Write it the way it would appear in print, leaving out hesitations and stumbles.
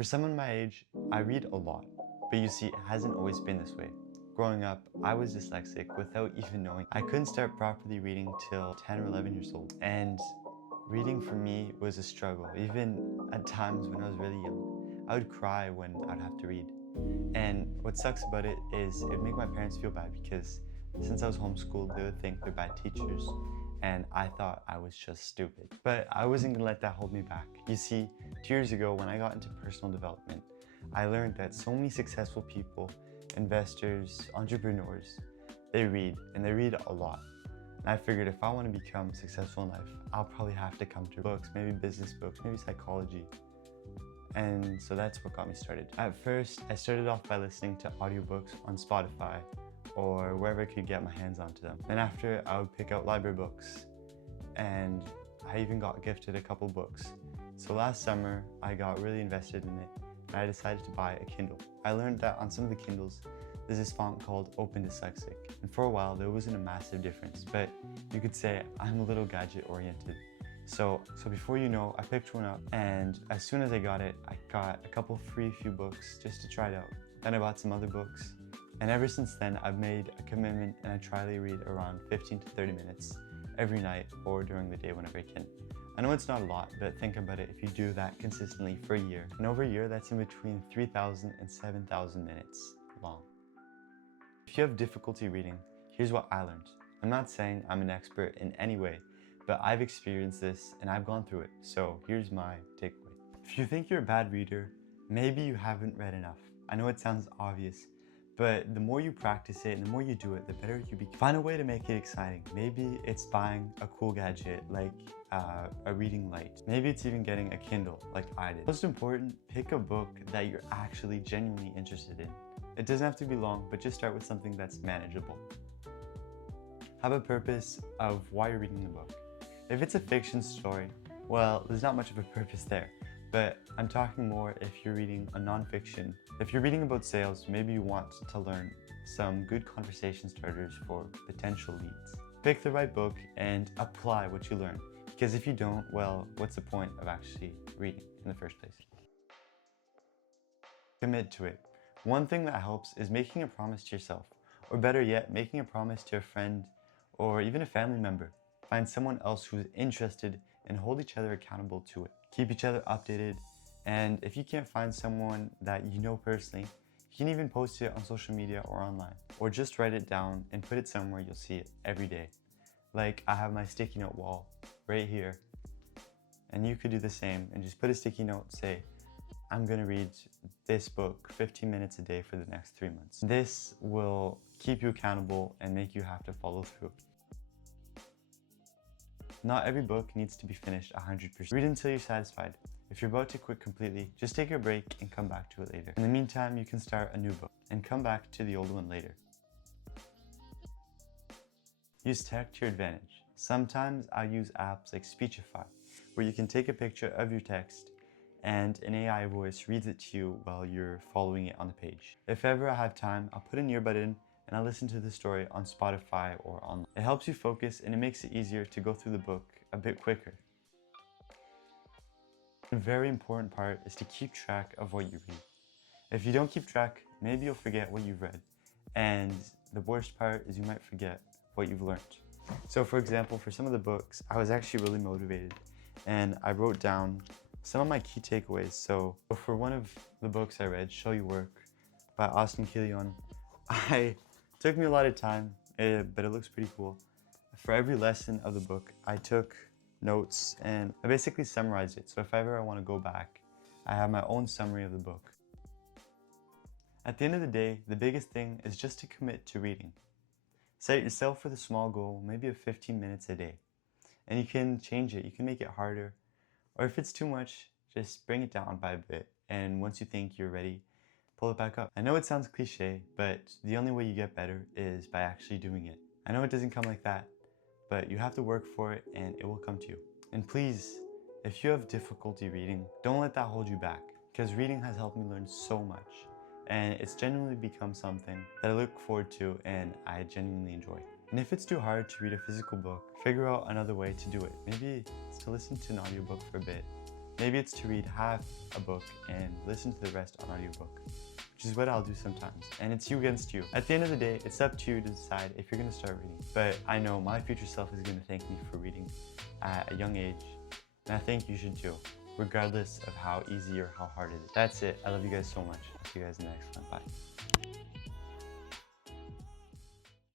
For someone my age, I read a lot, but you see, it hasn't always been this way. Growing up, I was dyslexic without even knowing. I couldn't start properly reading till 10 or 11 years old, and reading for me was a struggle. Even at times when I was really young, I would cry when I'd have to read. And what sucks about it is it would make my parents feel bad because since I was homeschooled, they would think they're bad teachers, and I thought I was just stupid. But I wasn't gonna let that hold me back. You see, 2 years ago when I got into personal development, I learned that so many successful people, investors, entrepreneurs, they read, and they read a lot. And I figured if I want to become successful in life, I'll probably have to come to books, maybe business books, maybe psychology. And so that's what got me started. At first, I started off by listening to audiobooks on Spotify or wherever I could get my hands onto them. Then after, I would pick out library books, and I even got gifted a couple books. So last summer, I got really invested in it, and I decided to buy a Kindle. I learned that on some of the Kindles, there's this font called Open Dyslexic. And for a while, there wasn't a massive difference, but you could say I'm a little gadget oriented. So before you know, I picked one up, and as soon as I got it, I got a couple free few books just to try it out. Then I bought some other books, and ever since then, I've made a commitment and I try to read around 15 to 30 minutes every night or during the day whenever I can. I know it's not a lot, but think about it, if you do that consistently for a year, and over a year, that's in between 3,000 and 7,000 minutes long. If you have difficulty reading, here's what I learned. I'm not saying I'm an expert in any way, but I've experienced this and I've gone through it, so here's my takeaway. If you think you're a bad reader, maybe you haven't read enough. I know it sounds obvious, but the more you practice it and the more you do it, the better you become. Find a way to make it exciting. Maybe it's buying a cool gadget like a reading light. Maybe it's even getting a Kindle like I did. Most important, pick a book that you're actually genuinely interested in. It doesn't have to be long, but just start with something that's manageable. Have a purpose of why you're reading the book. If it's a fiction story, well, there's not much of a purpose there, but I'm talking more if you're reading a non-fiction. If you're reading about sales, maybe you want to learn some good conversation starters for potential leads. Pick the right book and apply what you learn, because if you don't, well, what's the point of actually reading in the first place? Commit to it. One thing that helps is making a promise to yourself, or better yet, making a promise to a friend or even a family member. Find someone else who's interested and hold each other accountable to it. Keep each other updated, and if you can't find someone that you know personally, you can even post it on social media or online, or just write it down and put it somewhere you'll see it every day. Like I have my sticky note wall right here, and you could do the same and just put a sticky note, say, I'm gonna read this book 15 minutes a day for the next 3 months. This will keep you accountable and make you have to follow through. Not every book needs to be finished 100%. Read until you're satisfied. If you're about to quit completely, just take a break and come back to it later. In the meantime, you can start a new book and come back to the old one later. Use tech to your advantage. Sometimes I use apps like Speechify, where you can take a picture of your text and an AI voice reads it to you while you're following it on the page. If ever I have time, I'll put an earbud in and I listen to the story on Spotify or online. It helps you focus and it makes it easier to go through the book a bit quicker. A very important part is to keep track of what you read. If you don't keep track, maybe you'll forget what you've read. And the worst part is you might forget what you've learned. So for example, for some of the books, I was actually really motivated and I wrote down some of my key takeaways. So for one of the books I read, Show Your Work by Austin Keelion, took me a lot of time, but it looks pretty cool. For every lesson of the book, I took notes and I basically summarized it. So if ever I want to go back, I have my own summary of the book. At the end of the day, the biggest thing is just to commit to reading. Set yourself for the small goal, maybe of 15 minutes a day. And you can change it, you can make it harder. Or if it's too much, just bring it down by a bit. And once you think you're ready, pull it back up. I know it sounds cliche, but the only way you get better is by actually doing it. I know it doesn't come like that, but you have to work for it and it will come to you. And please, if you have difficulty reading, don't let that hold you back, because reading has helped me learn so much. And it's genuinely become something that I look forward to and I genuinely enjoy. And if it's too hard to read a physical book, figure out another way to do it. Maybe it's to listen to an audiobook for a bit. Maybe it's to read half a book and listen to the rest on audiobook, which is what I'll do sometimes. And it's you against you. At the end of the day, it's up to you to decide if you're gonna start reading. But I know my future self is gonna thank me for reading at a young age, and I think you should too, regardless of how easy or how hard it is. That's it. I love you guys so much. I'll see you guys in the next one. Bye.